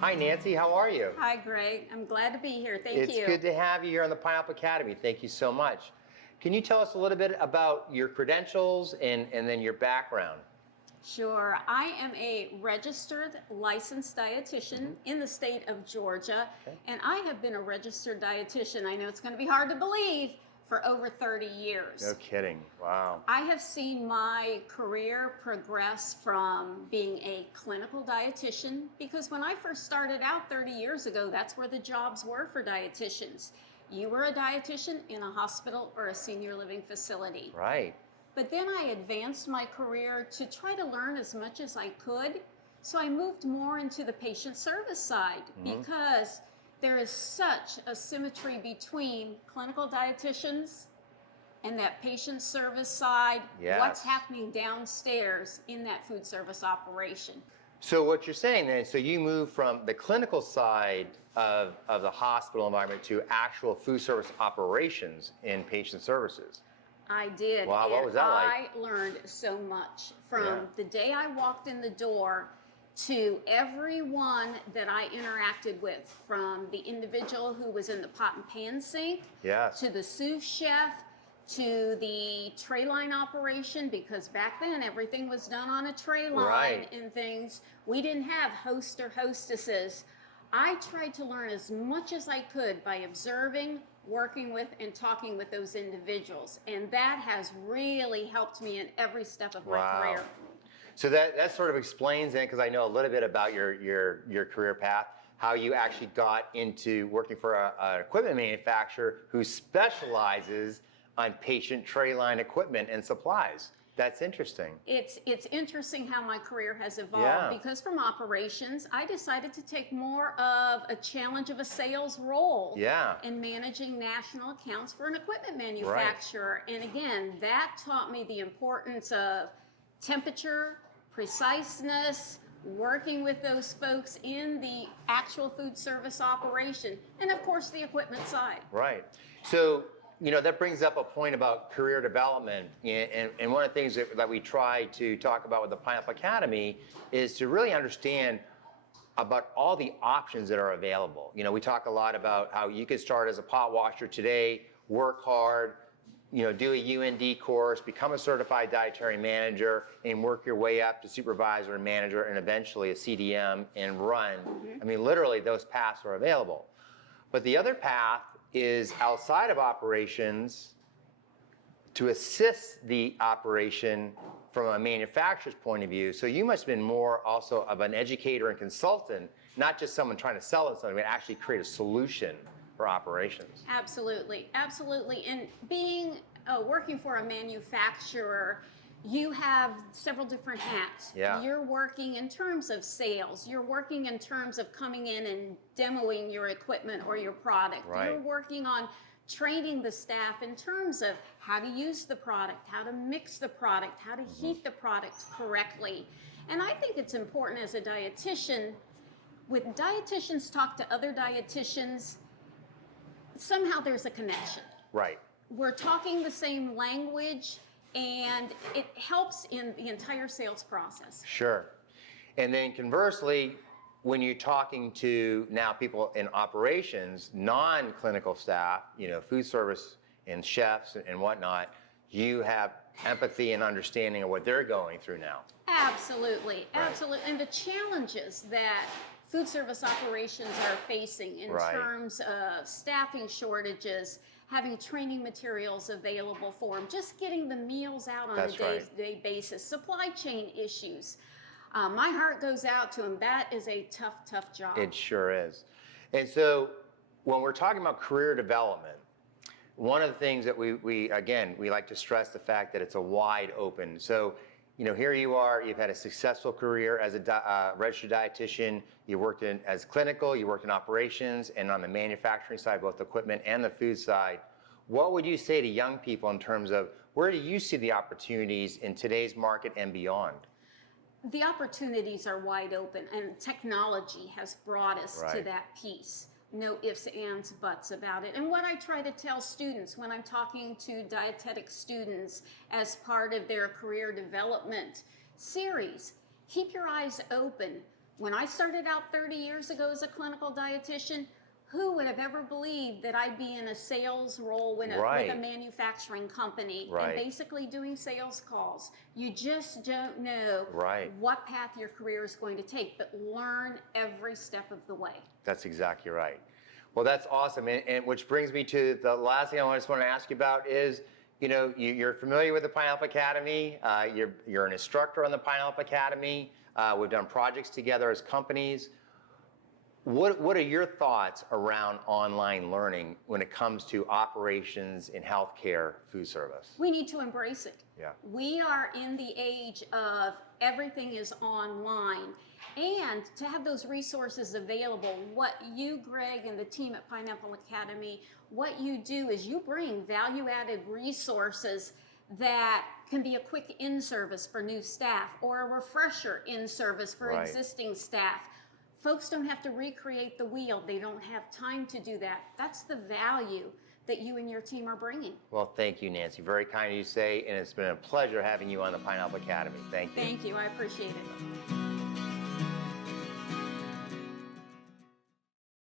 Hi, Nancy. How are you? Hi, Greg. I'm glad to be here. Thank you. It's good to have you here on the Pineapple Academy. Thank you so much. Can you tell us a little bit about your credentials and then your background? Sure. I am a registered licensed dietitian in the state of Georgia, and I have been a registered dietitian, I know it's going to be hard to believe, for over 30 years. No kidding. Wow. I have seen my career progress from being a clinical dietitian, because when I first started out 30 years ago, that's where the jobs were for dietitians. You were a dietitian in a hospital or a senior living facility. Right. But then I advanced my career to try to learn as much as I could. So I moved more into the patient service side because there is such a symmetry between clinical dietitians and that patient service side, Yes. what's happening downstairs in that food service operation. So what you're saying then, so you moved from the clinical side of the hospital environment to actual food service operations in patient services. I did. Wow, what was that like? I learned so much from the day I walked in the door to everyone that I interacted with, from the individual who was in the pot and pan sink, Yes. to the sous chef, to the tray line operation, because back then everything was done on a tray line Right. and things. We didn't have host or hostesses. I tried to learn as much as I could by observing, working with, and talking with those individuals. And that has really helped me in every step of my career. So that sort of explains then, because I know a little bit about your career path, how you actually got into working for an equipment manufacturer who specializes on patient tray line equipment and supplies. That's interesting. It's interesting how my career has evolved, because from operations, I decided to take more of a challenge of a sales role in managing national accounts for an equipment manufacturer. And again, that taught me the importance of temperature, preciseness, working with those folks in the actual food service operation, and of course the equipment side. Right. So, you know, that brings up a point about career development. And one of the things that we try to talk about with the Pineapple Academy is to really understand about all the options that are available. You know, we talk a lot about how you could start as a pot washer today, work hard, you know, do a UND course, become a certified dietary manager, and work your way up to supervisor and manager, and eventually a CDM and run. I mean, literally those paths are available. But the other path is outside of operations to assist the operation from a manufacturer's point of view. So you must have been more also of an educator and consultant, not just someone trying to sell it something, but actually create a solution for operations. Absolutely, absolutely. And being working for a manufacturer, you have several different hats. You're working in terms of sales. You're working in terms of coming in and demoing your equipment or your product. You're working on training the staff in terms of how to use the product, how to mix the product, how to heat the product correctly. And I think it's important as a dietitian, when dietitians talk to other dietitians, somehow there's a connection. Right. We're talking the same language, and it helps in the entire sales process. Sure. And then conversely, when you're talking to now people in operations, non-clinical staff, you know, food service and chefs and whatnot, you have empathy and understanding of what they're going through now. Absolutely, absolutely. And the challenges that food service operations are facing in terms of staffing shortages, having training materials available for them, just getting the meals out on a day-to-day basis, supply chain issues. My heart goes out to them. That is a tough, tough job. It sure is. And so when we're talking about career development, one of the things that we like to stress the fact that it's a wide open. So, you know, here you are, you've had a successful career as a registered dietitian, you worked in as clinical, you worked in operations, and on the manufacturing side, both the equipment and the food side. What would you say to young people in terms of where do you see the opportunities in today's market and beyond? The opportunities are wide open, and technology has brought us to that piece. No ifs, ands, buts about it. And what I try to tell students when I'm talking to dietetic students as part of their career development series, keep your eyes open When I started out 30 years ago as a clinical dietitian, who would have ever believed that I'd be in a sales role with a manufacturing company and basically doing sales calls? You just don't know what path your career is going to take, but learn every step of the way. That's exactly right. Well, that's awesome. And which brings me to the last thing I just want to ask you about is, you know, you're familiar with the Pineapple Academy. You're an instructor on the Pineapple Academy. We've done projects together as companies. What are your thoughts around online learning when it comes to operations in healthcare food service? We need to embrace it. Yeah. We are in the age of everything is online. And to have those resources available, what you, Greg, and the team at Pineapple Academy, what you do is you bring value-added resources that can be a quick in-service for new staff or a refresher in-service for existing staff. Folks don't have to recreate the wheel. They don't have time to do that. That's the value that you and your team are bringing. Well, thank you, Nancy. Very kind of you to say, and it's been a pleasure having you on the Pineapple Academy. Thank you. Thank you. I appreciate it.